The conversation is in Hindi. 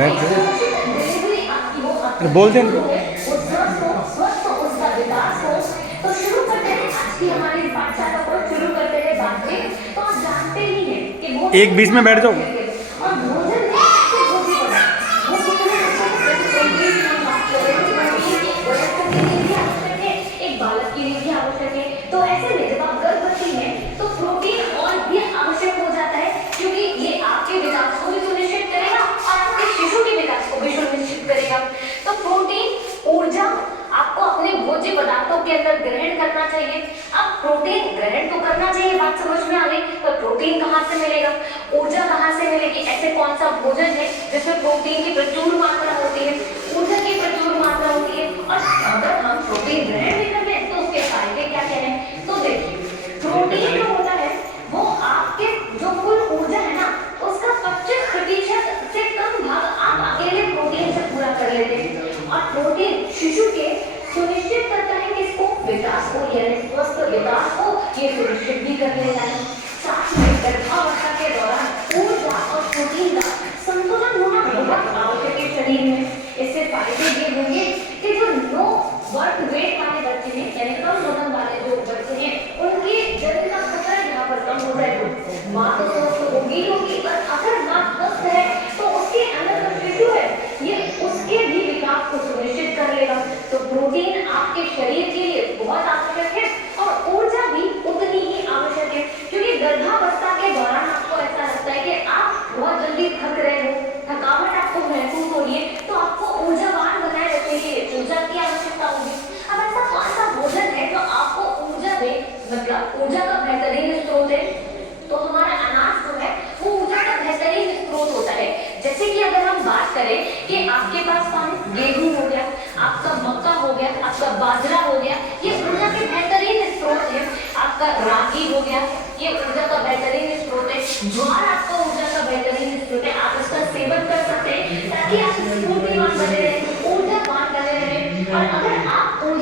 बैठ जाओ। डिलीवरी आपकी हो, आपका बोल दे। शिशु हो, वो स्वस्थ हो, उसका विकास हो। तो शुरू करते हैं आज की हमारी इस पाठशाला को, शुरू करते हैं बातचीत। तो आप जानते ही हैं कि एक बीच में बैठ जाओ। और भोजन में सबसे छोटी बात, वो कितने बच्चों को प्रोटीन की हम बात कर रहे हैं, प्रोटीन एक वयस्क के लिए भी आवश्यक है, एक बालक के लिए भी आवश्यक है। तो ऐसे में जब आप गर्भवती हैं तो प्रोटीन और भी आवश्यक हो जाता है, क्योंकि ये आपके विकास को भी सुनिश्चित करेगा और आपके शिशु के विकास को भी सुनिश्चित करेगा। तो प्रोटीन ऊर्जा आपको अपने भोज्य पदार्थों के अंदर ग्रहण करना चाहिए। अब प्रोटीन ग्रहण तो करना चाहिए, बात समझ में आ गई। तो प्रोटीन कहाँ से मिलेगा, ऊर्जा कहाँ से मिलेगी, ऐसे कौन सा भोजन है जिसमें प्रोटीन की प्रचुर मात्रा होती है, ऊर्जा की प्रचुर मात्रा होती है। और अगर हम प्रोटीन ग्रहण भी कर लें तो उसके फायदे क्या क्या हैं। तो देखिए, प्रोटीन जो होता है वो आपके जो कुल ऊर्जा है ना, उसका 25% से कम भाग आप अकेले प्रोटीन से पूरा कर लेते हैं। और प्रोटीन शिशु के सुनिश्चित करता है कि इसको विकास को, यानी स्वस्थ विकास को ये सुनिश्चित भी कर लेता है। साथ में गर्भावस्था के दौरान ऊर्जा और प्रोटीन का संतुलन होना बहुत आवश्यक है शरीर में। इससे फायदे ये होंगे कि जो लो बर्थ वेट वाले बच्चे हैं, यानी कम वजन वाले जो बच्चे हैं, उनकी जन्म का खतरा यहाँ पर कम हो जाएगा। माँ तो स्वस्थ होगी होगी, पर अगर माँ स्वस्थ है तो उसके अंदर जो शिशु है ये उसके भी विकास को सुनिश्चित कर लेगा। तो प्रोटीन आपके शरीर के लिए बहुत आवश्यक है और ऊर्जा भी उतनी ही आवश्यक है, क्योंकि गर्भावस्था के दौरान आपको ऐसा लगता है कि आप बहुत जल्दी थक रहे हो, थकावट आपको महसूस हो रही है, तो आपको ऊर्जावान बनाए रखने के लिए ऊर्जा की आवश्यकता होगी। अब ऐसा कौन सा भोजन है जो आपको ऊर्जा दे, मतलब ऊर्जा का बेहतरीन स्रोत है। तो हमारा अनाज जो है वो ऊर्जा का बेहतरीन स्रोत होता है। जैसे कि अगर हम बात करें कि आपके पास गेहूं हो गया, आपका मक्का हो गया, आपका बाजरा हो गया, ये ऊर्जा के बेहतरीन स्रोत है। आपका रागी हो गया, ये ऊर्जा का बेहतरीन स्रोत है। ज्वार आपको